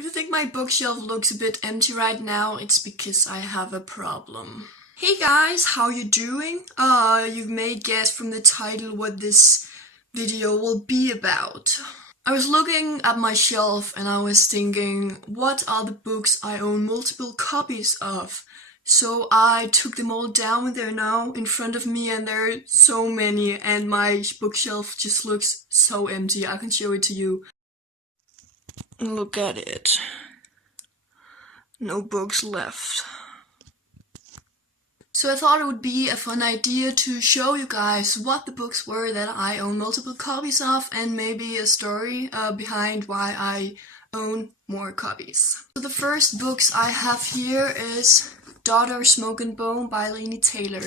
If you think my bookshelf looks a bit empty right now, it's because I have a problem. Hey guys, how you doing? You may guess from the title what this video will be about. I was looking at my shelf and I was thinking, what are the books I own multiple copies of? So I took them all down. They're now in front of me and there are so many and my bookshelf just looks so empty. I can show it to you. Look at it. No books left. So I thought it would be a fun idea to show you guys what the books were that I own multiple copies of and maybe a story behind why I own more copies. So the first books I have here is Daughter, Smoke and Bone by Laini Taylor.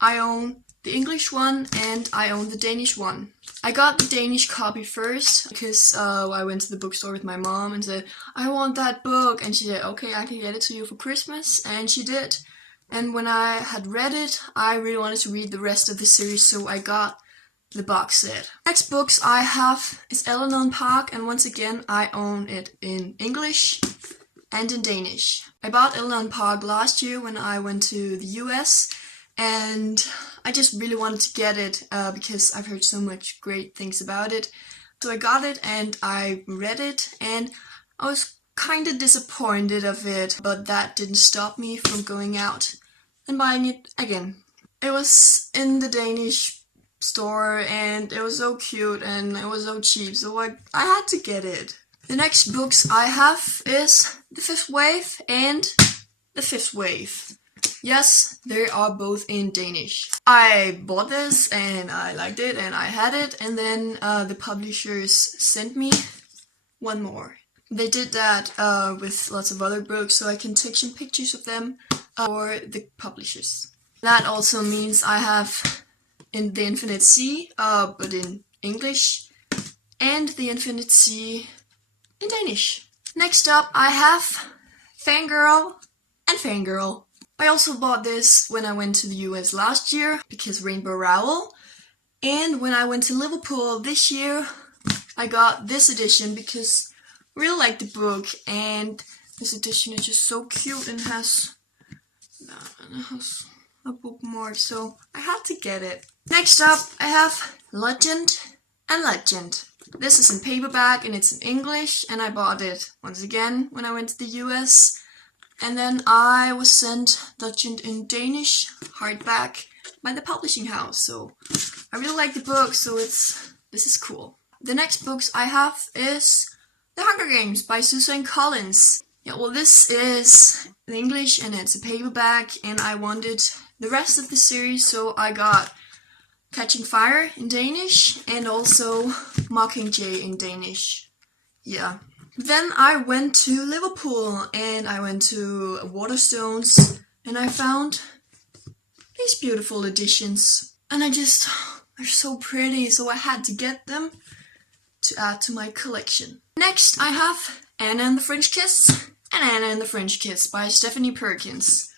I own the English one and I own the Danish one. I got the Danish copy first because I went to the bookstore with my mom and said, I want that book, and she said, okay, I can get it to you for Christmas, and she did. And when I had read it, I really wanted to read the rest of the series, so I got the box set. Next books I have is Eleanor Park, and once again I own it in English and in Danish. I bought Eleanor Park last year when I went to the US, and I just really wanted to get it because I've heard so much great things about it. So I got it and I read it, and I was kind of disappointed of it, but that didn't stop me from going out and buying it again. It was in the Danish store and it was so cute and it was so cheap, so I had to get it. The next books I have is The Fifth Wave and The Fifth Wave. Yes, they are both in Danish. I bought this and I liked it and I had it, and then the publishers sent me one more. They did that with lots of other books, so I can take some pictures of them for the publishers. That also means I have in The Infinite Sea, but in English, and The Infinite Sea in Danish. Next up I have Fangirl and Fangirl. I also bought this when I went to the US last year because Rainbow Rowell, and when I went to Liverpool this year I got this edition because I really like the book, and this edition is just so cute and has a bookmark, so I had to get it. Next up I have Legend and Legend. This is in paperback and it's in English, and I bought it once again when I went to the US. And then I was sent Legend in Danish, hardback, by the publishing house. So I really like the book, so this is cool. The next books I have is The Hunger Games by Suzanne Collins. Yeah, well, this is in English and it's a paperback, and I wanted the rest of the series, so I got Catching Fire in Danish and also Mockingjay in Danish. Yeah. Then I went to Liverpool and I went to Waterstones and I found these beautiful editions, and they're so pretty, so I had to get them to add to my collection. Next I have Anna and the French Kiss and Anna and the French Kiss by Stephanie Perkins.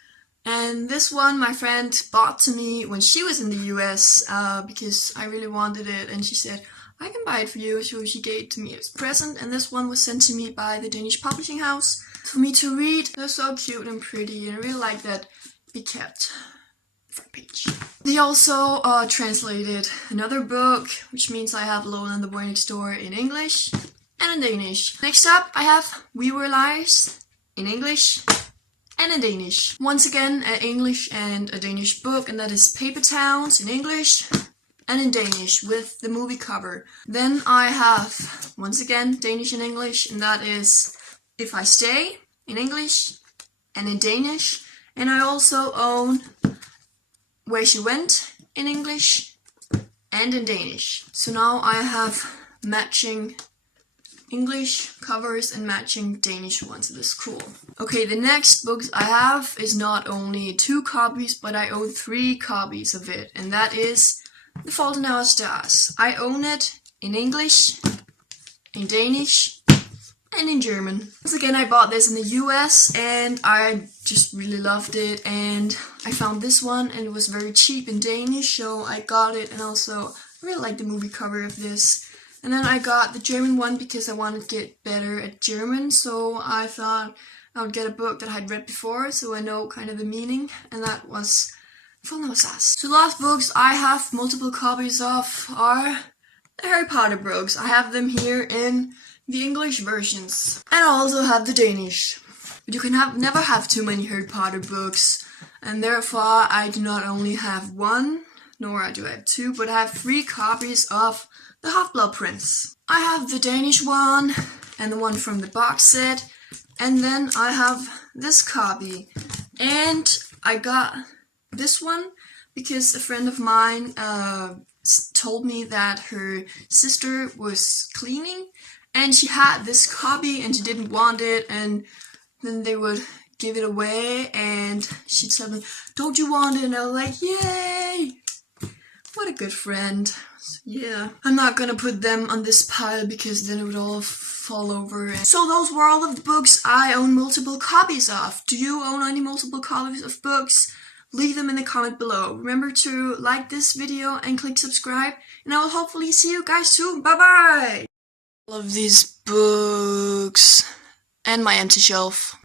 And this one my friend bought to me when she was in the US because I really wanted it, and she said, I can buy it for you, so she gave it to me as a present, and this one was sent to me by the Danish publishing house for me to read. They're so cute and pretty, and I really like that Be Kept front page. They also translated another book, which means I have Lola and the Boy Next Door in English and in Danish. Next up I have We Were Liars in English and in Danish. Once again, an English and a Danish book, and that is Paper Towns in English and in Danish with the movie cover. Then I have, once again, Danish and English, and that is If I Stay in English and in Danish. And I also own Where She Went in English and in Danish. So now I have matching English covers and matching Danish ones. This is cool. Okay, the next books I have is not only 2 copies, but I own 3 copies of it, and that is The Fault in Our Stars. I own it in English, in Danish, and in German. Once again, I bought this in the US and I just really loved it, and I found this one and it was very cheap in Danish, so I got it, and also I really like the movie cover of this. And then I got the German one because I wanted to get better at German, so I thought I would get a book that I'd read before, so I know kind of the meaning, and that was Vollnosass. So the last books I have multiple copies of are the Harry Potter books. I have them here in the English versions. And I also have the Danish. But you can never have too many Harry Potter books, and therefore I do not only have one, nor do I have two, but I have 3 copies of the Half-Blood Prince. I have the Danish one, and the one from the box set, and then I have this copy. And I got this one because a friend of mine told me that her sister was cleaning, and she had this copy and she didn't want it, and then they would give it away, and she'd tell me, "Don't you want it?" And I was like, "Yay! What a good friend." So, yeah, I'm not gonna put them on this pile because then it would all fall over. So those were all of the books I own multiple copies of. Do you own any multiple copies of books? Leave them in the comment below. Remember to like this video and click subscribe, and I will hopefully see you guys soon. Bye bye! All of these books and my empty shelf.